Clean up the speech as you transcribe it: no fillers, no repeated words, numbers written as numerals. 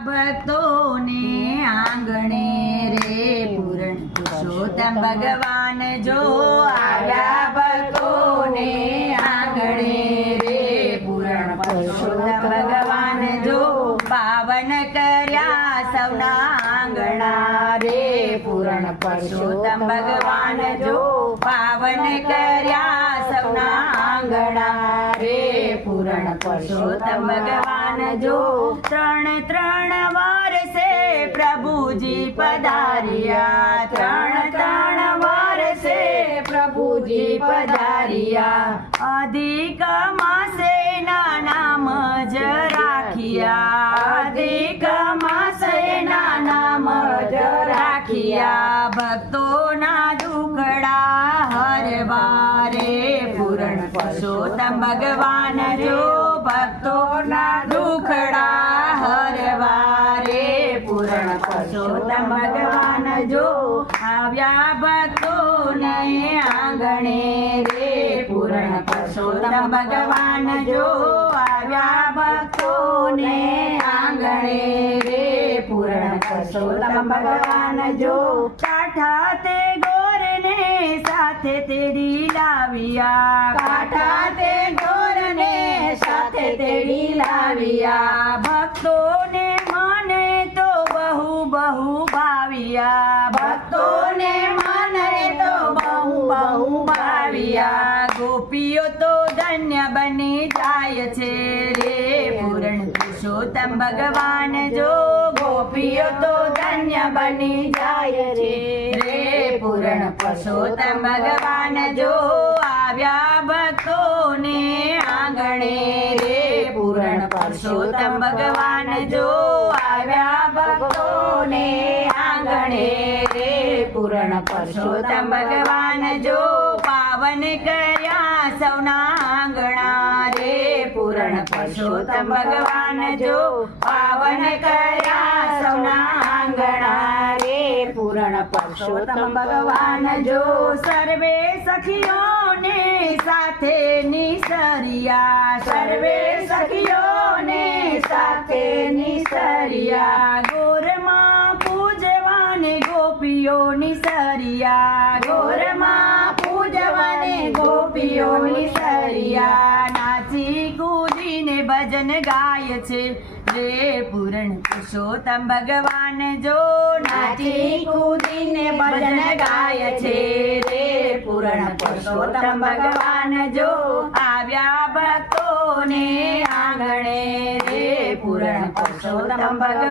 ભક્તોને આંગણે રે પૂરણ પુરુષોત્તમ ભગવાન જો આવ્યા ભક્તોને આંગણે રે પૂરણ પુરુષોત્તમ ભગવાન જો પાવન કર્યા સૌના આંગણા રે પૂરણ પુરુષોત્તમ ભગવાન જો પાવન કર્યા સૌના આંગણા રે પૂરણ પુરુષોત્તમ ભગવાન જો ત્રણ વર્ષે પ્રભુજી પધાર્યા ત્રણ વર્ષે પ્રભુજી પધાર્યા અધિક માસે નામ જ રાખ્યા અધિક માસે નામ જ રાખ્યા ભક્તોના દુખડા હરવા રે પૂરણ પુરુષોત્તમ ભગવાન જો ભક્તોના દુખડા હરવા રે પૂરણ પુરુષોત્તમ ભગવાન જો આવ્યા ભક્તોને આંગણે રે પૂરણ પુરુષોત્તમ ભગવાન જો આવ્યા ભક્તોને આંગણે રે પૂરણ પુરુષોત્તમ ભગવાન જો કાંઠા તે ગોરને સાથે તેડી લાવ્યા કાંઠા તે ગોરને સાથે તેડી લાવ્યા ભક્તોને મને તો બહુ ભાવ્યા ભક્તોને મને તો બહુ ભાવ્યા ગોપીઓ તો ધન્ય બની જાય છે રે પૂરણ પુરુષોત્તમ ભગવાન જો ગોપીઓ તો ધન્ય બની જાય છે રે પૂરણ પુરુષોત્તમ ભગવાન જો આવ્યા ભક્તોને આંગણે રે પૂરણ પુરુષોત્તમ ભગવાન જો આવ્યા ભક્તોને આંગણે રે પૂરણ પુરુષોત્તમ ભગવાન જો પાવન કર્યા સૌના આંગણા રે પૂરણ પુરુષોત્તમ ભગવાન જો પાવન કર્યા સૌના આંગણા રે પૂરણ પુરુષોત્તમ ભગવાન જો સર્વે સખીઓને સાથે નિસર્યા સર્વે સખીઓને સાથે નિસર્યા ગોરમાં પૂજવાને ગોપીઓ નિસર્યા ગોરમાં પૂજવાને ગોપીઓ નિસર્યા નાચી કૂદીને ભજન ગાય છે રે પૂરણ પુરુષોત્તમ ભગવાન જો નાચી કૂદીને ભજન ગાય છે રે પૂરણ પુરુષોત્તમ ભગવાન જો આવ્યા ભક્તોને આંગણે રે પૂરણ પુરુષોત્તમ ભગવાન